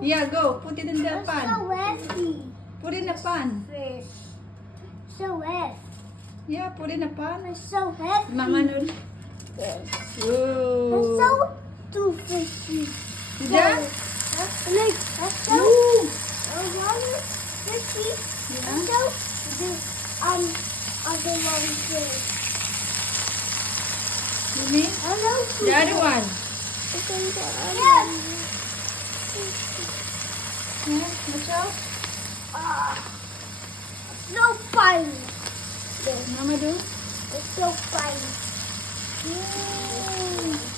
Yeah, go. Put it in the It's pan. so heavy. Put it in the pan. Fish. So heavy. Yeah, put it in the pan. It's so heavy. Mama nun. It's Whoa. so too fishy. Yeah? Look, that's so Ooh. fishy. Yeah. And so the other one fish. You mean? Hello. The other one. Yes. Yeah, watch out. So fine. Mama do. It's so fine. Ooh.